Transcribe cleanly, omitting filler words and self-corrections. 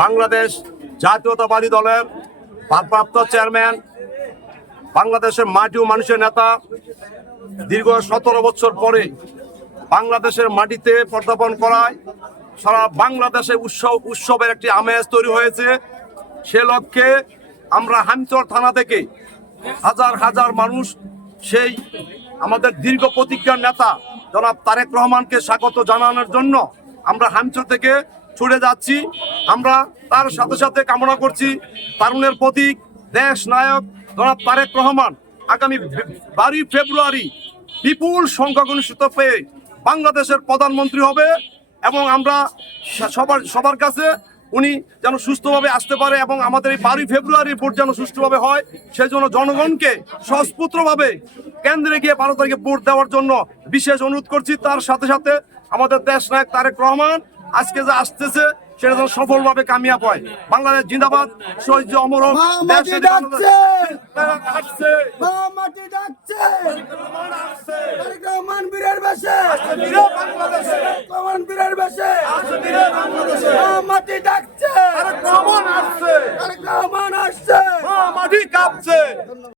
বাংলাদেশ জাতীয়তাবাদী দলের ভারপ্রাপ্ত চেয়ারম্যান, বাংলাদেশের মাটি ও মানুষের নেতা, দীর্ঘ 17 বছর পরে বাংলাদেশের মাটিতে পদার্পণ করায় সারা বাংলাদেশে উৎসবের একটি আমেজ তৈরি হয়েছে। সে লক্ষ্যে আমরা হামচর থানা থেকে হাজার হাজার মানুষ সেই আমাদের দীর্ঘ প্রতিজ্ঞার নেতা জনাব তারেক রহমানকে স্বাগত জানানোর জন্য আমরা হামচর থেকে ছুটে যাচ্ছি। আমরা তার সাথে সাথে কামনা করছি তারুণের প্রতীক দেশ নায়ক জনাব তারেক রহমান আগামী 12 ফেব্রুয়ারি বিপুল সংখ্যাগরিষ্ঠ পেয়ে বাংলাদেশের প্রধানমন্ত্রী হবে এবং আমরা সবার কাছে উনি যেন সুস্থভাবে আসতে পারে এবং আমাদের এই 12 ফেব্রুয়ারি ভোট যেন সুষ্ঠুভাবে হয় সেই জন্য জনগণকে স্বস্পুত্রভাবে কেন্দ্রে গিয়ে 12 তারিখে ভোট দেওয়ার জন্য বিশেষ অনুরোধ করছি। তার সাথে সাথে আমাদের দেশ নায়ক তারেক রহমান আজকে যে আসতেছে সেটা যেন সফলভাবে কামিয়াব হয়। বাংলাদেশ জিন্দাবাদ, শহীদ অমর হোক। মাটি ডাকছে